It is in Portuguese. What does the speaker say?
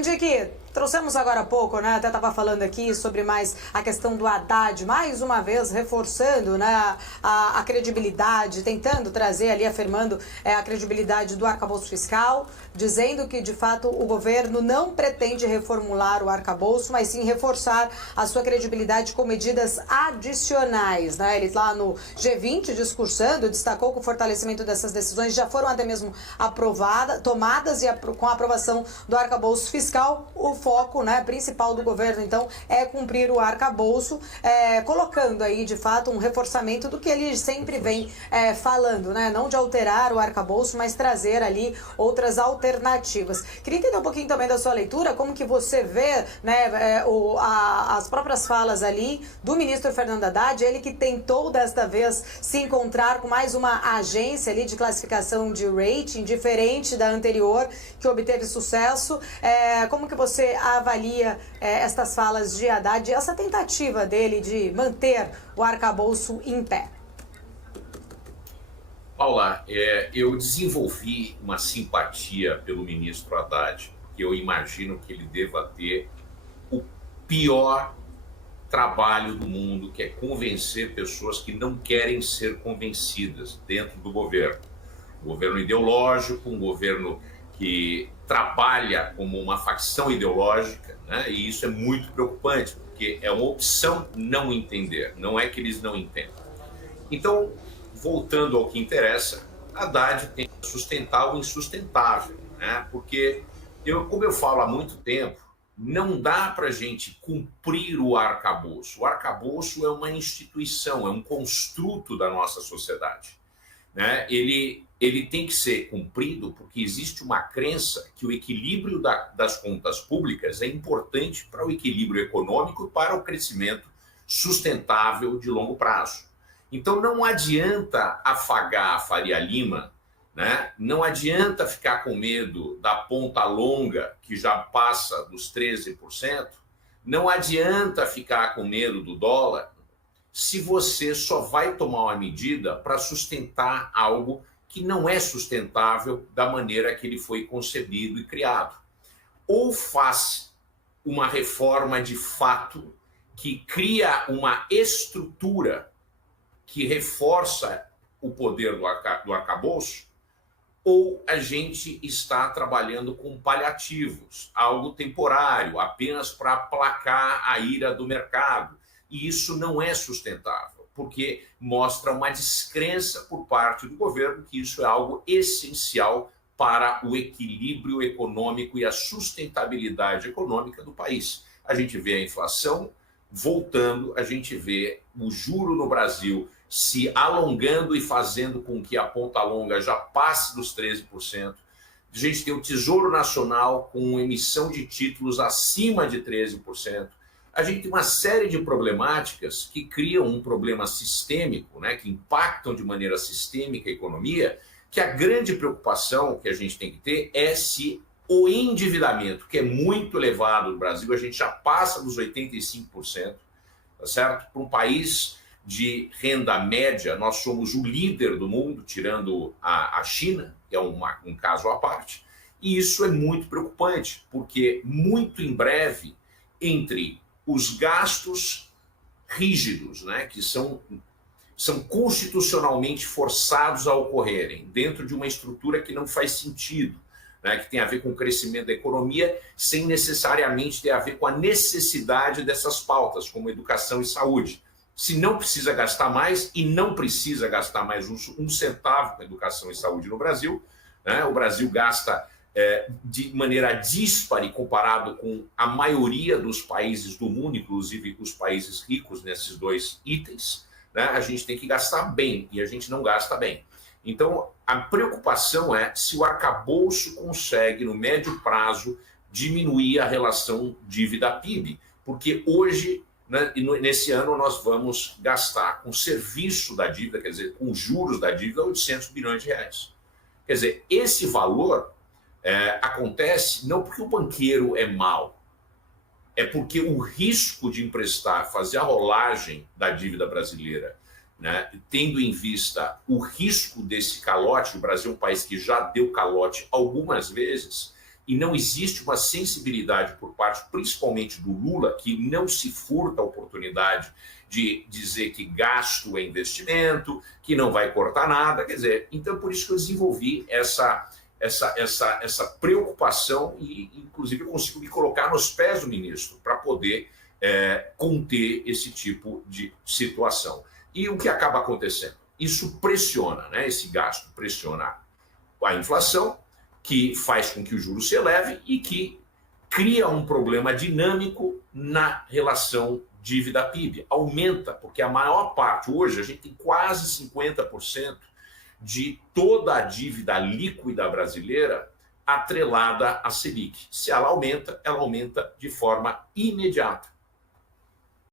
Pandique, trouxemos agora há pouco, né? Até estava falando aqui sobre mais a questão do Haddad, mais uma vez reforçando, né, a credibilidade, tentando trazer ali, afirmando a credibilidade do arcabouço fiscal, dizendo que de fato o governo não pretende reformular o arcabouço, mas sim reforçar a sua credibilidade com medidas adicionais, né? Ele lá no G20 discursando, destacou que o fortalecimento dessas decisões já foram até mesmo tomadas e com a aprovação do arcabouço fiscal, o foco, né, principal do governo, então, é cumprir o arcabouço, colocando aí, de fato, um reforçamento do que ele sempre vem falando, né, não de alterar o arcabouço, mas trazer ali outras alternativas. Queria entender um pouquinho também da sua leitura, como que você vê, né, as próprias falas ali do ministro Fernando Haddad, ele que tentou desta vez se encontrar com mais uma agência ali de classificação de rating, diferente da anterior, que obteve sucesso. Como que você avalia estas falas de Haddad, essa tentativa dele de manter o arcabouço em pé? Paula, eu desenvolvi uma simpatia pelo ministro Haddad, porque eu imagino que ele deva ter o pior trabalho do mundo, que é convencer pessoas que não querem ser convencidas dentro do governo. Um governo ideológico, um governo que trabalha como uma facção ideológica, né? E isso é muito preocupante, porque é uma opção não entender, não é que eles não entendem. Então, voltando ao que interessa, Haddad tem que sustentar o insustentável, né? Porque, como eu falo há muito tempo, não dá para a gente cumprir o arcabouço. O arcabouço é uma instituição, é um construto da nossa sociedade, né? Ele tem que ser cumprido porque existe uma crença que o equilíbrio das contas públicas é importante para o equilíbrio econômico e para o crescimento sustentável de longo prazo. Então não adianta afagar a Faria Lima, né? Não adianta ficar com medo da ponta longa, que já passa dos 13%, não adianta ficar com medo do dólar, se você só vai tomar uma medida para sustentar algo que não é sustentável da maneira que ele foi concebido e criado. Ou faz uma reforma de fato que cria uma estrutura que reforça o poder do arcabouço, ou a gente está trabalhando com paliativos, algo temporário, apenas para aplacar a ira do mercado. E isso não é sustentável, porque mostra uma descrença por parte do governo que isso é algo essencial para o equilíbrio econômico e a sustentabilidade econômica do país. A gente vê a inflação voltando, a gente vê o juro no Brasil se alongando e fazendo com que a ponta longa já passe dos 13%. A gente tem o Tesouro Nacional com emissão de títulos acima de 13%. A gente tem uma série de problemáticas que criam um problema sistêmico, né, que impactam de maneira sistêmica a economia, que a grande preocupação que a gente tem que ter é se o endividamento, que é muito elevado no Brasil, a gente já passa dos 85%, tá certo? Para um país de renda média, nós somos o líder do mundo, tirando a China, que é um caso à parte, e isso é muito preocupante, porque muito em breve, entre os gastos rígidos, né, que são constitucionalmente forçados a ocorrerem dentro de uma estrutura que não faz sentido, né, que tem a ver com o crescimento da economia, sem necessariamente ter a ver com a necessidade dessas pautas, como educação e saúde. Se não precisa gastar mais, e não precisa gastar mais um centavo com educação e saúde no Brasil, né, o Brasil gasta de maneira díspare comparado com a maioria dos países do mundo, inclusive os países ricos nesses dois itens, né, a gente tem que gastar bem, e a gente não gasta bem. Então, a preocupação é se o arcabouço consegue, no médio prazo, diminuir a relação dívida-PIB, porque hoje, né, nesse ano, nós vamos gastar com o serviço da dívida, quer dizer, com os juros da dívida, 800 bilhões de reais. Quer dizer, esse valor acontece não porque o banqueiro é mau, é porque o risco de emprestar, fazer a rolagem da dívida brasileira, né, tendo em vista o risco desse calote, o Brasil é um país que já deu calote algumas vezes, e não existe uma sensibilidade por parte, principalmente do Lula, que não se furta a oportunidade de dizer que gasto é investimento, que não vai cortar nada, quer dizer, então por isso que eu desenvolvi essa preocupação e, inclusive, eu consigo me colocar nos pés do ministro para poder conter esse tipo de situação. E o que acaba acontecendo? Isso pressiona, né? Esse gasto pressiona a inflação, que faz com que o juro se eleve e que cria um problema dinâmico na relação dívida-PIB. Aumenta, porque a maior parte, hoje, a gente tem quase 50% de toda a dívida líquida brasileira atrelada à Selic. Se ela aumenta de forma imediata.